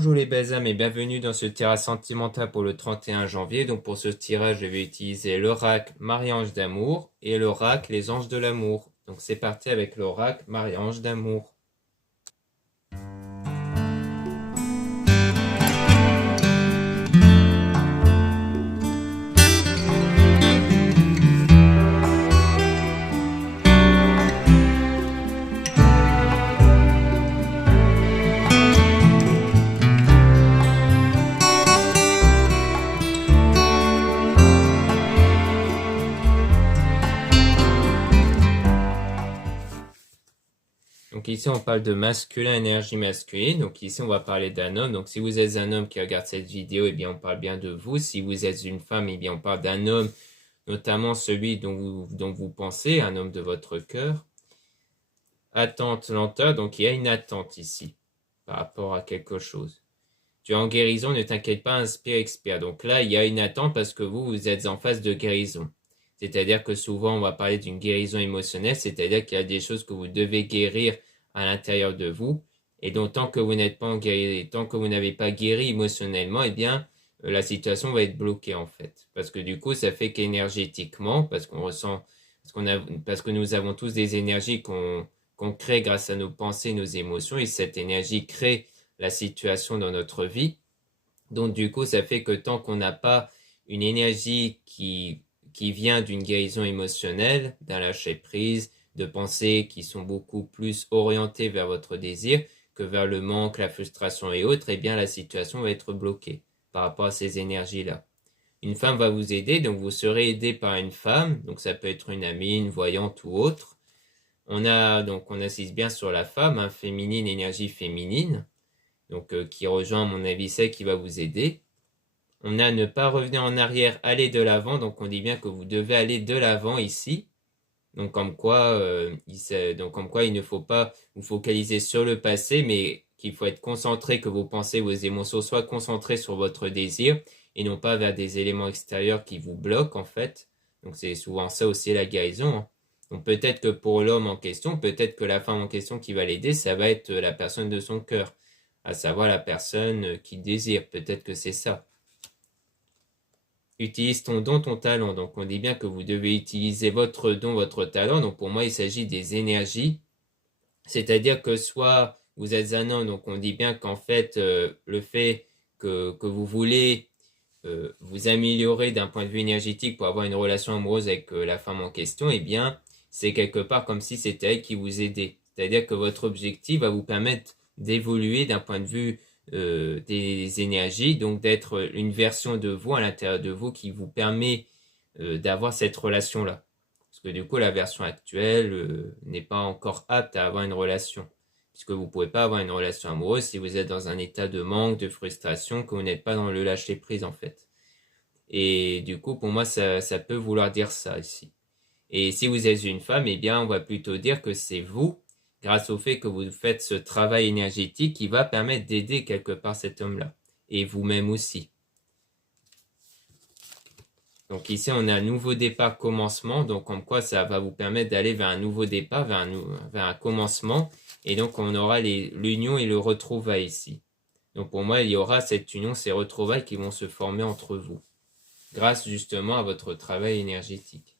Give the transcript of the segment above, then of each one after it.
Bonjour les belles âmes et bienvenue dans ce tirage sentimental pour le 31 janvier. Donc pour ce tirage, je vais utiliser l'oracle Marie-Ange d'amour et l'oracle les anges de l'amour. Donc c'est parti avec l'oracle Marie-Ange d'amour. Donc ici on parle de masculin, énergie masculine. Donc ici on va parler d'un homme. Donc si vous êtes un homme qui regarde cette vidéo, eh bien on parle bien de vous. Si vous êtes une femme, eh bien on parle d'un homme, notamment celui dont vous pensez, un homme de votre cœur. Attente, lenteur. Donc il y a une attente ici par rapport à quelque chose. Tu es en guérison, ne t'inquiète pas, inspire, expire. Donc là, il y a une attente parce que vous êtes en phase de guérison. C'est-à-dire que souvent, on va parler d'une guérison émotionnelle, c'est-à-dire qu'il y a des choses que vous devez guérir à l'intérieur de vous. Et donc, tant que vous n'êtes pas guéri, tant que vous n'avez pas guéri émotionnellement, eh bien, la situation va être bloquée, en fait. Parce que du coup, ça fait qu'énergétiquement, parce qu'on ressent, parce que nous avons tous des énergies qu'on crée grâce à nos pensées, nos émotions, et cette énergie crée la situation dans notre vie. Donc du coup, ça fait que tant qu'on n'a pas une énergie qui vient d'une guérison émotionnelle, d'un lâcher-prise, de pensées qui sont beaucoup plus orientées vers votre désir que vers le manque, la frustration et autres, eh bien la situation va être bloquée par rapport à ces énergies-là. Une femme va vous aider, donc vous serez aidé par une femme, donc ça peut être une amie, une voyante ou autre. On assiste bien sur la femme, féminine, énergie féminine. Donc qui rejoint à mon avis celle qui va vous aider. On a ne pas revenir en arrière, aller de l'avant, donc on dit bien que vous devez aller de l'avant ici. Donc comme quoi il ne faut pas vous focaliser sur le passé, mais qu'il faut être concentré, que vos pensées, vos émotions soient concentrées sur votre désir et non pas vers des éléments extérieurs qui vous bloquent en fait. Donc c'est souvent ça aussi la guérison, hein. Donc peut-être que pour l'homme en question, peut-être que la femme en question qui va l'aider, ça va être la personne de son cœur, à savoir la personne qui désire. Peut-être que c'est ça. Utilise ton don, ton talent. Donc on dit bien que vous devez utiliser votre don, votre talent. Donc pour moi, il s'agit des énergies. C'est-à-dire que soit vous êtes un homme, donc on dit bien qu'en fait, le fait que vous voulez vous améliorer d'un point de vue énergétique pour avoir une relation amoureuse avec la femme en question, eh bien, c'est quelque part comme si c'était elle qui vous aidait. C'est-à-dire que votre objectif va vous permettre d'évoluer d'un point de vue des énergies, donc d'être une version de vous à l'intérieur de vous qui vous permet d'avoir cette relation-là. Parce que du coup, la version actuelle n'est pas encore apte à avoir une relation. Puisque vous ne pouvez pas avoir une relation amoureuse si vous êtes dans un état de manque, de frustration, que vous n'êtes pas dans le lâcher-prise en fait. Et du coup, pour moi, ça peut vouloir dire ça ici. Et si vous êtes une femme, eh bien, on va plutôt dire que c'est vous, grâce au fait que vous faites ce travail énergétique, qui va permettre d'aider quelque part cet homme-là. Et vous-même aussi. Donc ici, on a un nouveau départ, commencement. Donc comme quoi, ça va vous permettre d'aller vers un nouveau départ, vers un commencement. Et donc, on aura l'union et le retrouvail ici. Donc pour moi, il y aura cette union, ces retrouvailles qui vont se former entre vous. Grâce justement à votre travail énergétique.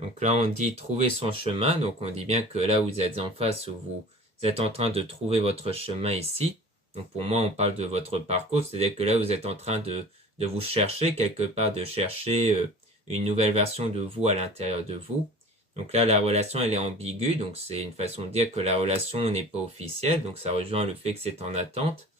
Donc là, on dit trouver son chemin. Donc on dit bien que là, vous êtes en face, vous êtes en train de trouver votre chemin ici. Donc pour moi, on parle de votre parcours. C'est-à-dire que là, vous êtes en train de vous chercher quelque part, de chercher une nouvelle version de vous à l'intérieur de vous. Donc là, la relation, elle est ambiguë. Donc c'est une façon de dire que la relation n'est pas officielle. Donc ça rejoint le fait que c'est en attente.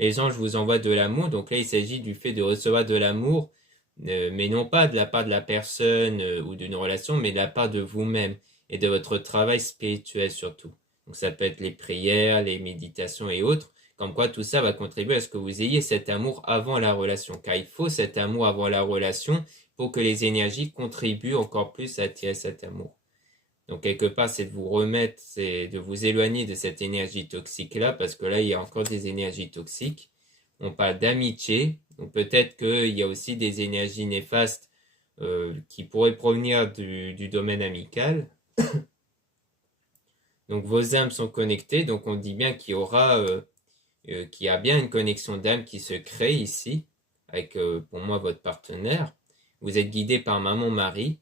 Les anges vous envoient de l'amour. Donc là, il s'agit du fait de recevoir de l'amour, mais non pas de la part de la personne ou d'une relation, mais de la part de vous-même et de votre travail spirituel surtout. Donc ça peut être les prières, les méditations et autres, Comme quoi tout ça va contribuer à ce que vous ayez cet amour avant la relation. Car il faut cet amour avant la relation pour que les énergies contribuent encore plus à attirer cet amour. Donc quelque part, c'est de vous remettre, c'est de vous éloigner de cette énergie toxique-là, parce que là, il y a encore des énergies toxiques. On parle d'amitié, donc peut-être qu'il y a aussi des énergies néfastes qui pourraient provenir du domaine amical. Donc vos âmes sont connectées, donc on dit bien qu'il y aura, qu'il y a bien une connexion d'âme qui se crée ici, avec pour moi votre partenaire. Vous êtes guidé par maman Marie.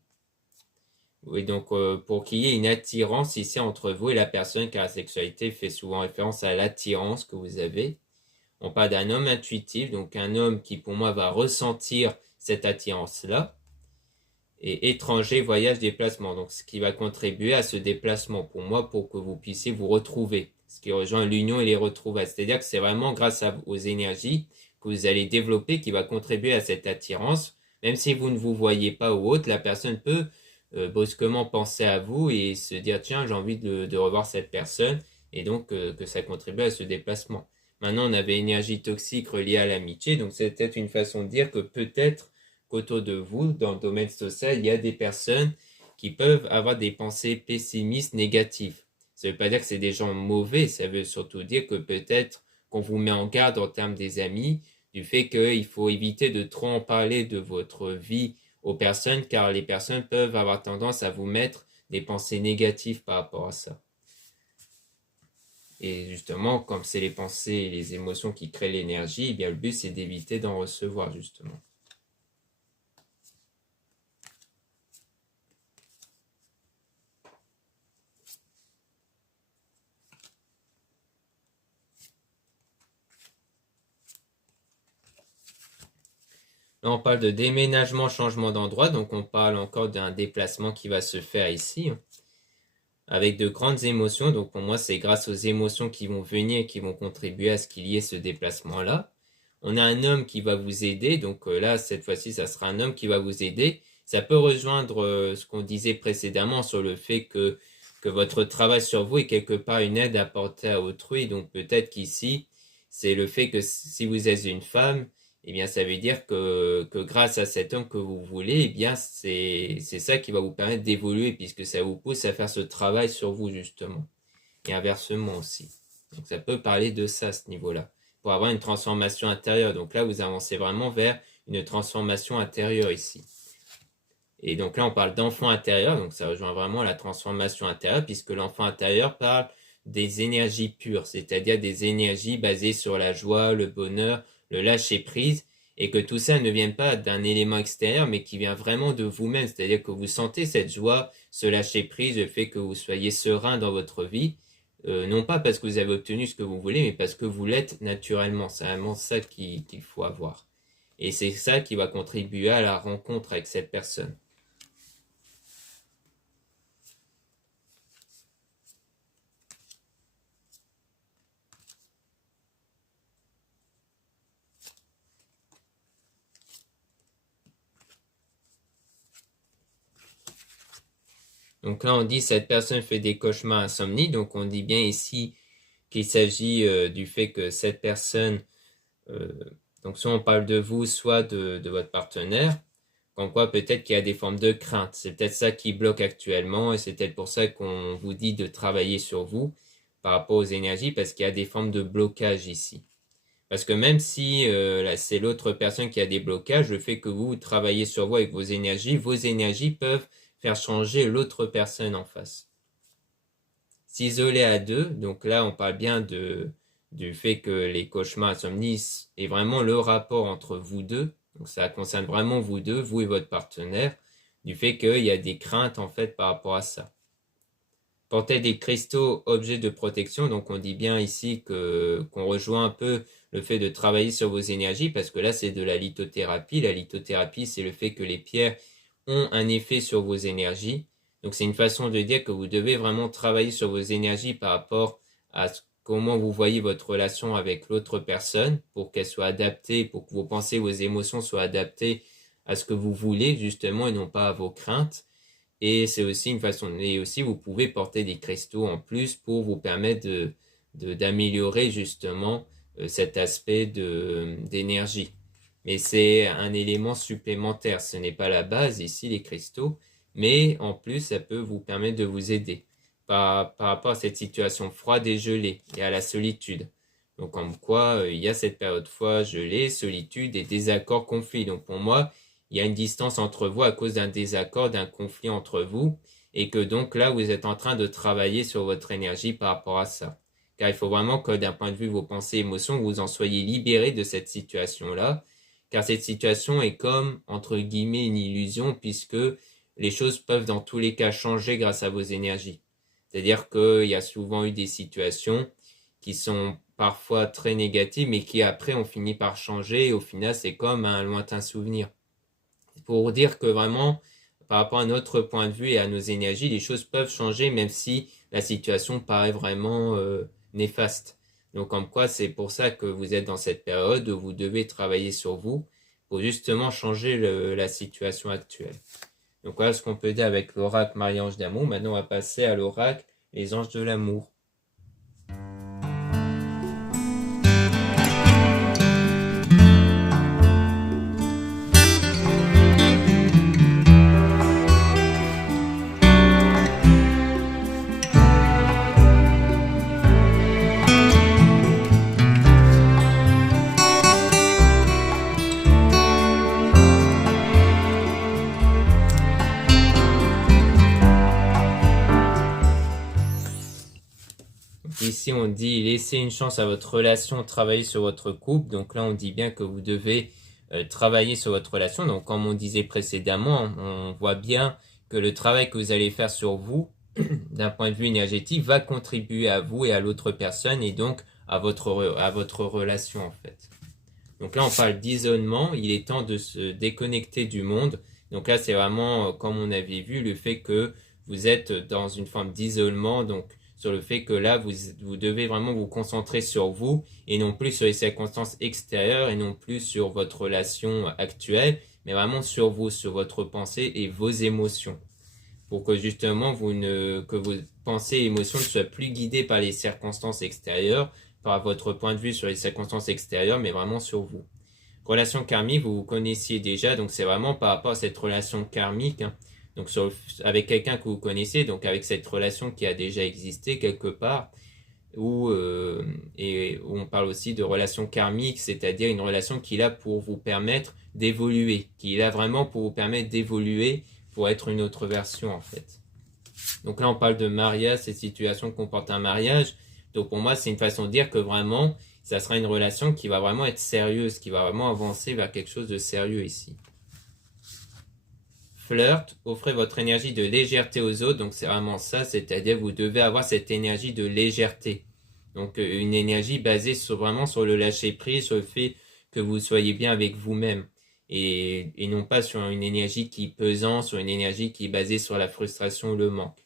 Oui, donc pour qu'il y ait une attirance ici entre vous et la personne, car la sexualité fait souvent référence à l'attirance que vous avez. On parle d'un homme intuitif, donc un homme qui pour moi va ressentir cette attirance-là. Et étranger, voyage, déplacement, donc ce qui va contribuer à ce déplacement pour moi pour que vous puissiez vous retrouver. Ce qui rejoint l'union et les retrouvailles. C'est-à-dire que c'est vraiment grâce aux énergies que vous allez développer qui va contribuer à cette attirance. Même si vous ne vous voyez pas ou autre, la personne peut brusquement penser à vous et se dire tiens j'ai envie de revoir cette personne et donc que ça contribue à ce déplacement. Maintenant on avait énergie toxique reliée à l'amitié, donc c'est peut-être une façon de dire que peut-être qu'autour de vous, dans le domaine social, il y a des personnes qui peuvent avoir des pensées pessimistes, négatives. Ça ne veut pas dire que c'est des gens mauvais, ça veut surtout dire que peut-être qu'on vous met en garde en termes des amis, du fait qu'il faut éviter de trop en parler de votre vie aux personnes, car les personnes peuvent avoir tendance à vous mettre des pensées négatives par rapport à ça. Et justement, comme c'est les pensées et les émotions qui créent l'énergie, eh bien le but c'est d'éviter d'en recevoir justement. Là, on parle de déménagement, changement d'endroit, donc on parle encore d'un déplacement qui va se faire ici, avec de grandes émotions. Donc pour moi, c'est grâce aux émotions qui vont venir, qui vont contribuer à ce qu'il y ait ce déplacement-là. On a un homme qui va vous aider, donc là, cette fois-ci, ça sera un homme qui va vous aider. Ça peut rejoindre ce qu'on disait précédemment sur le fait que votre travail sur vous est quelque part une aide apportée à autrui. Donc peut-être qu'ici, c'est le fait que si vous êtes une femme, eh bien ça veut dire que grâce à cet homme que vous voulez, eh bien c'est ça qui va vous permettre d'évoluer puisque ça vous pousse à faire ce travail sur vous justement. Et inversement aussi. Donc ça peut parler de ça à ce niveau-là. Pour avoir une transformation intérieure. Donc là, vous avancez vraiment vers une transformation intérieure ici. Et donc là, on parle d'enfant intérieur, donc ça rejoint vraiment la transformation intérieure, puisque l'enfant intérieur parle des énergies pures, c'est-à-dire des énergies basées sur la joie, le bonheur, le lâcher-prise, et que tout ça ne vient pas d'un élément extérieur, mais qui vient vraiment de vous-même, c'est-à-dire que vous sentez cette joie, ce lâcher-prise, le fait que vous soyez serein dans votre vie, non pas parce que vous avez obtenu ce que vous voulez, mais parce que vous l'êtes naturellement. C'est vraiment ça qu'il faut avoir. Et c'est ça qui va contribuer à la rencontre avec cette personne. Donc là, on dit cette personne fait des cauchemars insomnie. Donc on dit bien ici qu'il s'agit du fait que cette personne, donc soit on parle de vous, soit de votre partenaire, comme quoi peut-être qu'il y a des formes de crainte. C'est peut-être ça qui bloque actuellement et c'est peut-être pour ça qu'on vous dit de travailler sur vous par rapport aux énergies parce qu'il y a des formes de blocage ici. Parce que même si là, c'est l'autre personne qui a des blocages, le fait que vous travaillez sur vous avec vos énergies peuvent faire changer l'autre personne en face. S'isoler à deux, donc là on parle bien du fait que les cauchemars insomnie est vraiment le rapport entre vous deux, donc ça concerne vraiment vous deux, vous et votre partenaire, du fait qu'il y a des craintes en fait par rapport à ça. Porter des cristaux objets de protection, donc on dit bien ici qu'on rejoint un peu le fait de travailler sur vos énergies, parce que là c'est de la lithothérapie. La lithothérapie c'est le fait que les pierres ont un effet sur vos énergies. Donc c'est une façon de dire que vous devez vraiment travailler sur vos énergies par rapport à comment vous voyez votre relation avec l'autre personne pour qu'elle soit adaptée, pour que vos pensées, vos émotions soient adaptées à ce que vous voulez justement et non pas à vos craintes. Et c'est aussi une façon, et aussi vous pouvez porter des cristaux en plus pour vous permettre d'améliorer justement cet aspect d'énergie. Mais c'est un élément supplémentaire, ce n'est pas la base ici, les cristaux, mais en plus, ça peut vous permettre de vous aider par rapport à cette situation froide et gelée et à la solitude. Donc, comme quoi, il y a cette période froide, gelée, solitude et désaccord, conflit. Donc, pour moi, il y a une distance entre vous à cause d'un désaccord, d'un conflit entre vous, et que donc là, vous êtes en train de travailler sur votre énergie par rapport à ça. Car il faut vraiment que d'un point de vue de vos pensées et émotions, vous en soyez libérés de cette situation-là, car cette situation est comme, entre guillemets, une illusion, puisque les choses peuvent dans tous les cas changer grâce à vos énergies. C'est-à-dire qu'il y a souvent eu des situations qui sont parfois très négatives, mais qui après ont fini par changer, et au final, c'est comme un lointain souvenir. Pour dire que vraiment, par rapport à notre point de vue et à nos énergies, les choses peuvent changer, même si la situation paraît vraiment néfaste. Donc, comme quoi, c'est pour ça que vous êtes dans cette période où vous devez travailler sur vous pour justement changer la situation actuelle. Donc, voilà ce qu'on peut dire avec l'oracle Marie-Ange d'amour. Maintenant, on va passer à l'oracle les anges de l'amour. Ici, on dit laissez une chance à votre relation, travailler sur votre couple. Donc là, on dit bien que vous devez travailler sur votre relation. Donc, comme on disait précédemment, on voit bien que le travail que vous allez faire sur vous, d'un point de vue énergétique, va contribuer à vous et à l'autre personne et donc à votre relation en fait. Donc là, on parle d'isolement. Il est temps de se déconnecter du monde. Donc là, c'est vraiment, comme on avait vu, le fait que vous êtes dans une forme d'isolement. Donc, sur le fait que là, vous devez vraiment vous concentrer sur vous et non plus sur les circonstances extérieures et non plus sur votre relation actuelle, mais vraiment sur vous, sur votre pensée et vos émotions. Pour que justement, que vos pensées et émotions ne soient plus guidées par les circonstances extérieures, par votre point de vue sur les circonstances extérieures, mais vraiment sur vous. Relation karmique, vous vous connaissiez déjà, donc c'est vraiment par rapport à cette relation karmique, hein, donc avec quelqu'un que vous connaissez, donc avec cette relation qui a déjà existé quelque part, et où on parle aussi de relation karmique, c'est-à-dire une relation qui est là pour vous permettre d'évoluer, qui est là vraiment pour vous permettre d'évoluer pour être une autre version en fait. Donc là on parle de mariage, cette situation comporte un mariage, donc pour moi c'est une façon de dire que vraiment ça sera une relation qui va vraiment être sérieuse, qui va vraiment avancer vers quelque chose de sérieux ici. Flirt, offrez votre énergie de légèreté aux autres, donc c'est vraiment ça, c'est-à-dire que vous devez avoir cette énergie de légèreté. Donc une énergie basée vraiment sur le lâcher-prise, sur le fait que vous soyez bien avec vous-même. Et non pas sur une énergie qui est pesante, sur une énergie qui est basée sur la frustration ou le manque.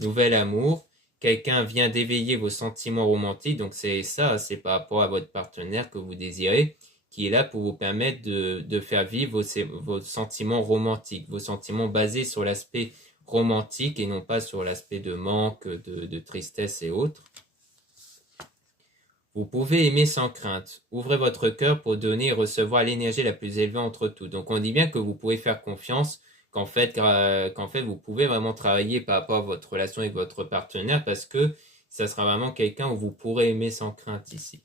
Nouvel amour, quelqu'un vient d'éveiller vos sentiments romantiques, donc c'est ça, c'est par rapport à votre partenaire que vous désirez, qui est là pour vous permettre de faire vivre vos sentiments romantiques, vos sentiments basés sur l'aspect romantique et non pas sur l'aspect de manque, de tristesse et autres. Vous pouvez aimer sans crainte. Ouvrez votre cœur pour donner et recevoir l'énergie la plus élevée entre tous. Donc on dit bien que vous pouvez faire confiance, qu'en fait vous pouvez vraiment travailler par rapport à votre relation avec votre partenaire parce que ça sera vraiment quelqu'un où vous pourrez aimer sans crainte ici.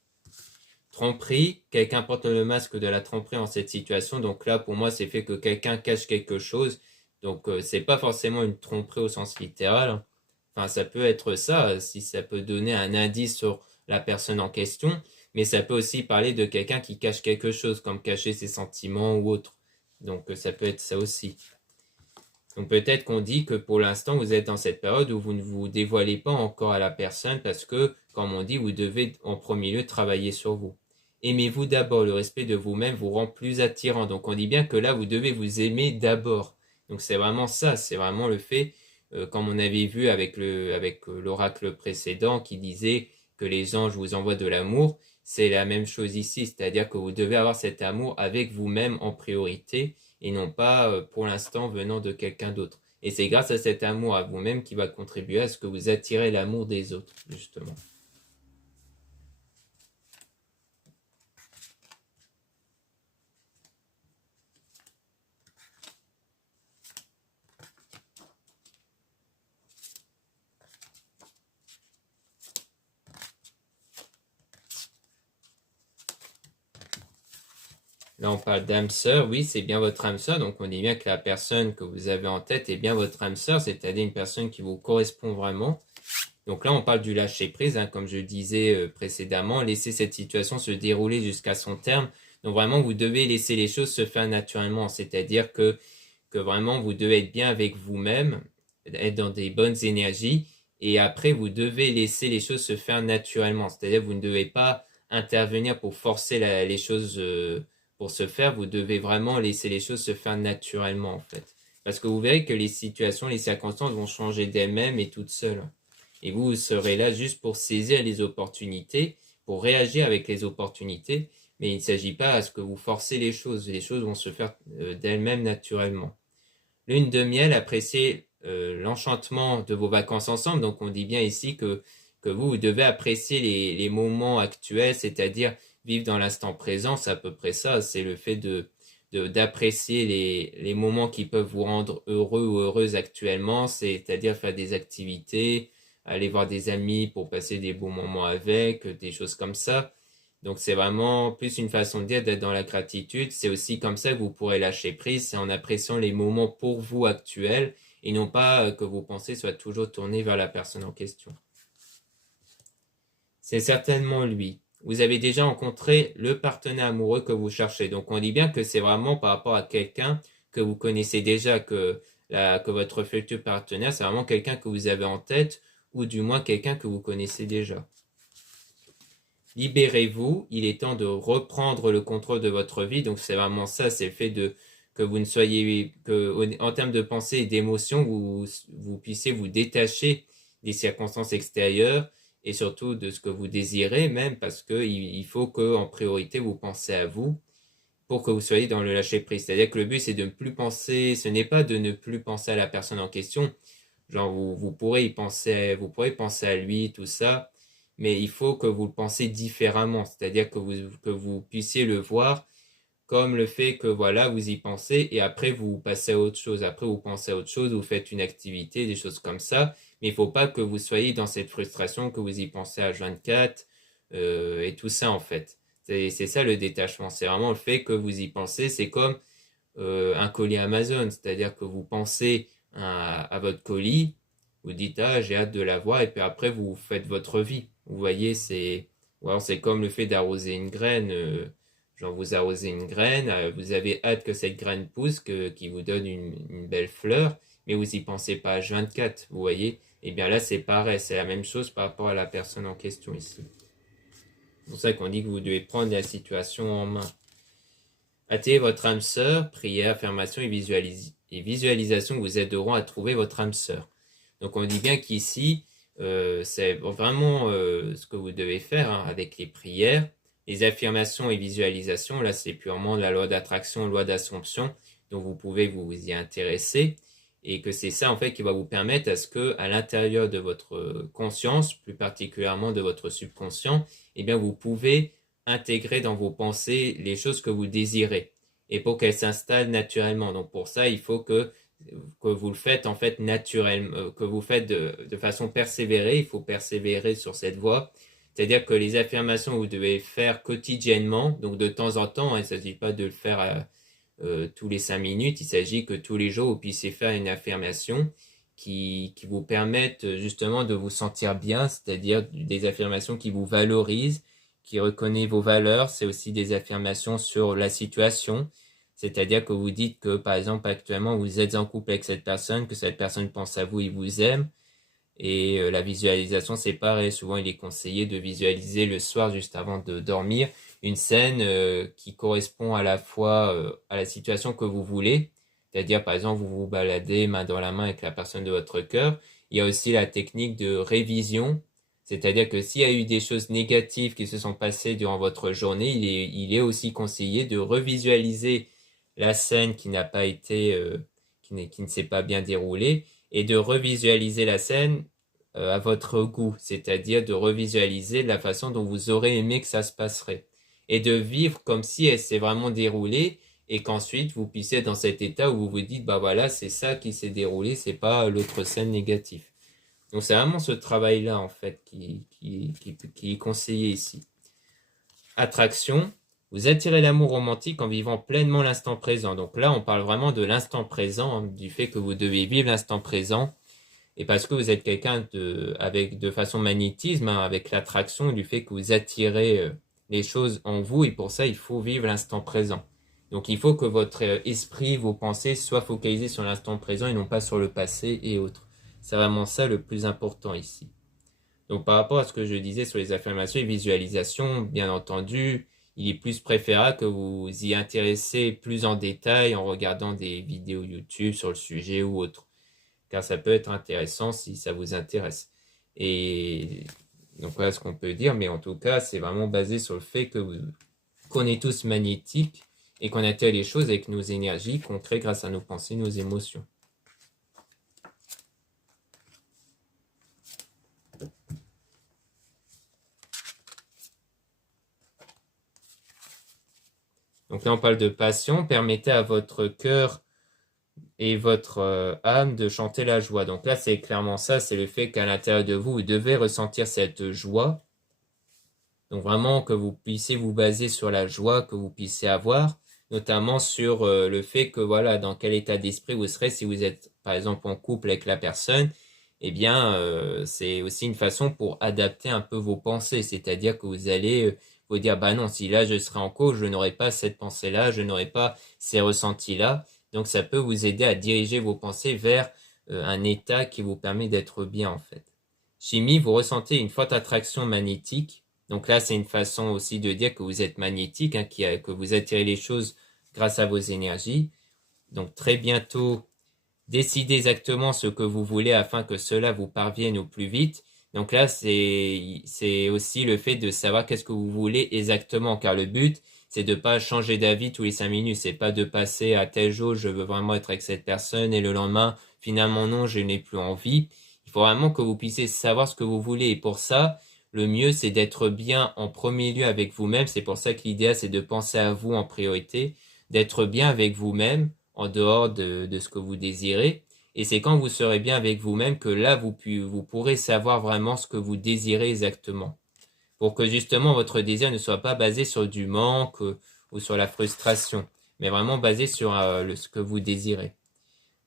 Tromperie, quelqu'un porte le masque de la tromperie en cette situation. Donc là, pour moi, c'est fait que quelqu'un cache quelque chose. Donc c'est pas forcément une tromperie au sens littéral. Enfin, ça peut être ça, si ça peut donner un indice sur la personne en question, mais ça peut aussi parler de quelqu'un qui cache quelque chose, comme cacher ses sentiments ou autre. Donc ça peut être ça aussi. Donc peut-être qu'on dit que pour l'instant, vous êtes dans cette période où vous ne vous dévoilez pas encore à la personne parce que, comme on dit, vous devez en premier lieu travailler sur vous. Aimez-vous d'abord, le respect de vous-même vous rend plus attirant. Donc on dit bien que là, vous devez vous aimer d'abord. Donc c'est vraiment ça, c'est vraiment le fait, comme on avait vu avec l'oracle précédent qui disait que les anges vous envoient de l'amour, c'est la même chose ici, c'est-à-dire que vous devez avoir cet amour avec vous-même en priorité et non pas pour l'instant venant de quelqu'un d'autre. Et c'est grâce à cet amour à vous-même qui va contribuer à ce que vous attirez l'amour des autres, justement. Là, on parle d'âme sœur. Oui, c'est bien votre âme sœur. Donc, on dit bien que la personne que vous avez en tête est bien votre âme sœur, c'est-à-dire une personne qui vous correspond vraiment. Donc là, on parle du lâcher-prise, hein, comme je disais précédemment, laisser cette situation se dérouler jusqu'à son terme. Donc vraiment, vous devez laisser les choses se faire naturellement, c'est-à-dire que vraiment, vous devez être bien avec vous-même, être dans des bonnes énergies, et après, vous devez laisser les choses se faire naturellement, c'est-à-dire que vous ne devez pas intervenir pour forcer les choses pour se faire, vous devez vraiment laisser les choses se faire naturellement, en fait. Parce que vous verrez que les situations, les circonstances vont changer d'elles-mêmes et toutes seules. Et vous serez là juste pour saisir les opportunités, pour réagir avec les opportunités, mais il ne s'agit pas à ce que vous forcez les choses vont se faire d'elles-mêmes naturellement. Lune de miel, appréciez l'enchantement de vos vacances ensemble, donc on dit bien ici que vous devez apprécier les moments actuels, c'est-à-dire vivre dans l'instant présent, c'est à peu près ça, c'est le fait d'apprécier les moments qui peuvent vous rendre heureux ou heureuse actuellement, c'est-à-dire faire des activités, aller voir des amis pour passer des bons moments avec, des choses comme ça. Donc c'est vraiment plus une façon de dire d'être dans la gratitude. C'est aussi comme ça que vous pourrez lâcher prise, c'est en appréciant les moments pour vous actuels et non pas que vos pensées soient toujours tournées vers la personne en question. C'est certainement lui. Vous avez déjà rencontré le partenaire amoureux que vous cherchez. Donc on dit bien que c'est vraiment par rapport à quelqu'un que vous connaissez déjà, que votre futur partenaire, c'est vraiment quelqu'un que vous avez en tête ou du moins quelqu'un que vous connaissez déjà. Libérez-vous, il est temps de reprendre le contrôle de votre vie. Donc c'est vraiment ça, c'est le fait que vous ne soyez, en termes de pensée et d'émotion, vous puissiez vous détacher des circonstances extérieures et surtout de ce que vous désirez même, parce qu'il faut qu'en priorité vous pensez à vous pour que vous soyez dans le lâcher prise. C'est-à-dire que le but c'est de ne plus penser, ce n'est pas de ne plus penser à la personne en question. Genre vous pourrez y penser, vous pourrez penser à lui, tout ça, mais il faut que vous le pensez différemment, c'est-à-dire que vous puissiez le voir comme le fait que voilà, vous y pensez et après vous passez à autre chose. Après vous pensez à autre chose, vous faites une activité, des choses comme ça, mais il ne faut pas que vous soyez dans cette frustration, que vous y pensez à 24 et tout ça en fait. C'est ça le détachement, c'est vraiment le fait que vous y pensez, c'est comme un colis Amazon, c'est-à-dire que vous pensez à votre colis, vous dites ah j'ai hâte de l'avoir et puis après vous faites votre vie. Vous voyez c'est comme le fait d'arroser une graine. Genre vous arrosez une graine, vous avez hâte que cette graine pousse, qui vous donne une belle fleur, mais vous y pensez pas H24, vous voyez. Et bien là c'est pareil, c'est la même chose par rapport à la personne en question ici. C'est pour ça qu'on dit que vous devez prendre la situation en main. Attirez votre âme sœur, prière, affirmation et visualisation vous aideront à trouver votre âme sœur. Donc on dit bien qu'ici, c'est vraiment ce que vous devez faire hein, avec les prières. Les affirmations et visualisations, là c'est purement la loi d'attraction, loi d'assomption, donc vous pouvez vous y intéresser et que c'est ça en fait qui va vous permettre à ce que à l'intérieur de votre conscience, plus particulièrement de votre subconscient, eh bien vous pouvez intégrer dans vos pensées les choses que vous désirez et pour qu'elles s'installent naturellement. Donc pour ça, il faut que vous le faites en fait naturellement, que vous faites de façon persévérée. Il faut persévérer sur cette voie. C'est-à-dire que les affirmations, vous devez faire quotidiennement, donc de temps en temps, hein, il ne s'agit pas de le faire tous les 5 minutes, il s'agit que tous les jours, vous puissiez faire une affirmation qui vous permette justement de vous sentir bien, c'est-à-dire des affirmations qui vous valorisent, qui reconnaissent vos valeurs. C'est aussi des affirmations sur la situation, c'est-à-dire que vous dites que, par exemple, actuellement, vous êtes en couple avec cette personne, que cette personne pense à vous et vous aime. Et la visualisation, c'est pareil. Souvent, il est conseillé de visualiser le soir, juste avant de dormir, une scène qui correspond à la fois à la situation que vous voulez. C'est-à-dire, par exemple, vous vous baladez main dans la main avec la personne de votre cœur. Il y a aussi la technique de révision. C'est-à-dire que s'il y a eu des choses négatives qui se sont passées durant votre journée, il est aussi conseillé de revisualiser la scène qui n'a pas été, qui ne s'est pas bien déroulée et de revisualiser la scène à votre goût, c'est-à-dire de revisualiser la façon dont vous aurez aimé que ça se passerait et de vivre comme si elle s'est vraiment déroulée et qu'ensuite vous puissiez être dans cet état où vous vous dites bah voilà c'est ça qui s'est déroulé, c'est pas l'autre scène négative. Donc c'est vraiment ce travail-là en fait qui est conseillé ici. Attraction, Vous attirez l'amour romantique en vivant pleinement l'instant présent. Donc là, on parle vraiment de l'instant présent, hein, du fait que vous devez vivre l'instant présent. Et parce que vous êtes quelqu'un de façon magnétisme, hein, avec l'attraction, du fait que vous attirez les choses en vous. Et pour ça, il faut vivre l'instant présent. Donc il faut que votre esprit, vos pensées soient focalisés sur l'instant présent et non pas sur le passé et autres. C'est vraiment ça le plus important ici. Donc par rapport à ce que je disais sur les affirmations et visualisations, bien entendu, il est plus préférable que vous y intéressez plus en détail en regardant des vidéos YouTube sur le sujet ou autre. Car ça peut être intéressant si ça vous intéresse. Et donc voilà ce qu'on peut dire, mais en tout cas, c'est vraiment basé sur le fait qu'on est tous magnétiques et qu'on attire les choses avec nos énergies qu'on crée grâce à nos pensées, nos émotions. Donc là, on parle de passion. Permettez à votre cœur et votre âme de chanter la joie. Donc là, c'est clairement ça, c'est le fait qu'à l'intérieur de vous, vous devez ressentir cette joie. Donc vraiment que vous puissiez vous baser sur la joie que vous puissiez avoir, notamment sur le fait que voilà, dans quel état d'esprit vous serez si vous êtes par exemple en couple avec la personne, eh bien c'est aussi une façon pour adapter un peu vos pensées, c'est-à-dire que vous allez vous dire bah non, si là je serais en couple, je n'aurais pas cette pensée-là, je n'aurais pas ces ressentis-là. Donc ça peut vous aider à diriger vos pensées vers un état qui vous permet d'être bien en fait. Chimie, vous ressentez une forte attraction magnétique. Donc là, c'est une façon aussi de dire que vous êtes magnétique, hein, que vous attirez les choses grâce à vos énergies. Donc très bientôt, décidez exactement ce que vous voulez afin que cela vous parvienne au plus vite. Donc là, c'est aussi le fait de savoir qu'est-ce que vous voulez exactement, car le but, c'est de pas changer d'avis tous les 5 minutes. C'est pas de passer à tel jour, je veux vraiment être avec cette personne, et le lendemain, finalement non, je n'ai plus envie. Il faut vraiment que vous puissiez savoir ce que vous voulez. Et pour ça, le mieux, c'est d'être bien en premier lieu avec vous-même. C'est pour ça que l'idéal, c'est de penser à vous en priorité, d'être bien avec vous-même en dehors de ce que vous désirez. Et c'est quand vous serez bien avec vous-même que là, vous pourrez savoir vraiment ce que vous désirez exactement. Pour que justement votre désir ne soit pas basé sur du manque ou sur la frustration, mais vraiment basé sur ce que vous désirez.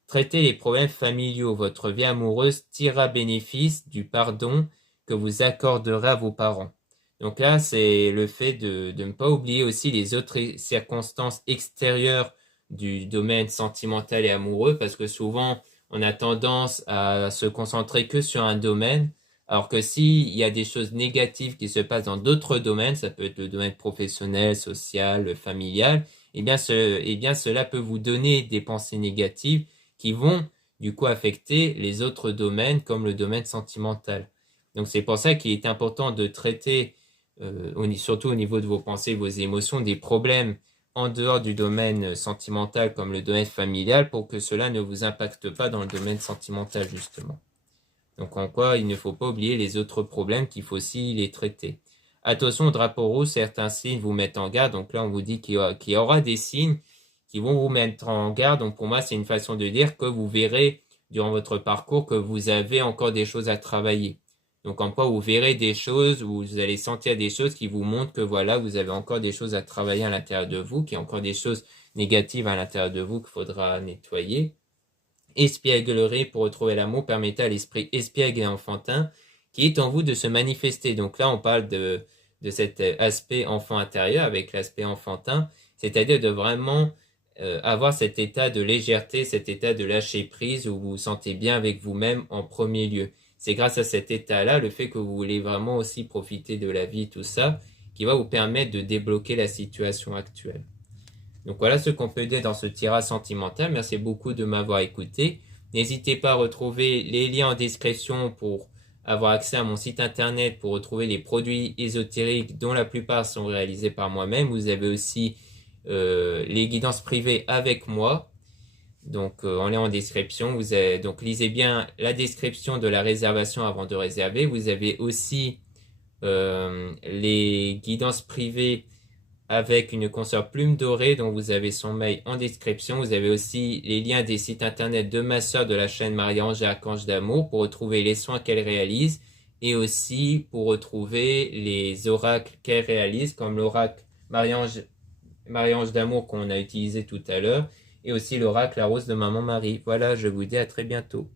Traitez les problèmes familiaux. Votre vie amoureuse tirera bénéfice du pardon que vous accorderez à vos parents. Donc là, c'est le fait de ne pas oublier aussi les autres circonstances extérieures du domaine sentimental et amoureux, parce que souvent, on a tendance à se concentrer que sur un domaine, alors que s'il y a des choses négatives qui se passent dans d'autres domaines, ça peut être le domaine professionnel, social, familial, eh bien cela peut vous donner des pensées négatives qui vont du coup affecter les autres domaines comme le domaine sentimental. Donc c'est pour ça qu'il est important de traiter, surtout au niveau de vos pensées, vos émotions, des problèmes en dehors du domaine sentimental comme le domaine familial pour que cela ne vous impacte pas dans le domaine sentimental justement. Donc en quoi il ne faut pas oublier les autres problèmes qu'il faut aussi les traiter. Attention au drapeau rouge, certains signes vous mettent en garde. Donc là on vous dit qu'il y aura des signes qui vont vous mettre en garde. Donc pour moi c'est une façon de dire que vous verrez durant votre parcours que vous avez encore des choses à travailler. Donc en quoi vous verrez des choses, vous allez sentir des choses qui vous montrent que voilà, vous avez encore des choses à travailler à l'intérieur de vous, qu'il y a encore des choses négatives à l'intérieur de vous qu'il faudra nettoyer. Espièglerie pour retrouver l'amour, permettez à l'esprit espiègle et enfantin qui est en vous de se manifester. Donc là on parle de cet aspect enfant intérieur avec l'aspect enfantin, c'est-à-dire de vraiment avoir cet état de légèreté, cet état de lâcher prise où vous vous sentez bien avec vous-même en premier lieu. C'est grâce à cet état-là, le fait que vous voulez vraiment aussi profiter de la vie, tout ça, qui va vous permettre de débloquer la situation actuelle. Donc voilà ce qu'on peut dire dans ce tirage sentimental. Merci beaucoup de m'avoir écouté. N'hésitez pas à retrouver les liens en description pour avoir accès à mon site internet pour retrouver les produits ésotériques dont la plupart sont réalisés par moi-même. Vous avez aussi les guidances privées avec moi. Donc en lien en description. Donc lisez bien la description de la réservation avant de réserver. Vous avez aussi les guidances privées avec une consoeur Plume Dorée dont vous avez son mail en description. Vous avez aussi les liens des sites internet de ma sœur de la chaîne Marie-Ange et Archange d'Amour pour retrouver les soins qu'elle réalise et aussi pour retrouver les oracles qu'elle réalise comme l'oracle Marie-Ange Marie-Ange d'amour qu'on a utilisé tout à l'heure, et aussi l'oracle la rose de Maman Marie. Voilà, je vous dis à très bientôt.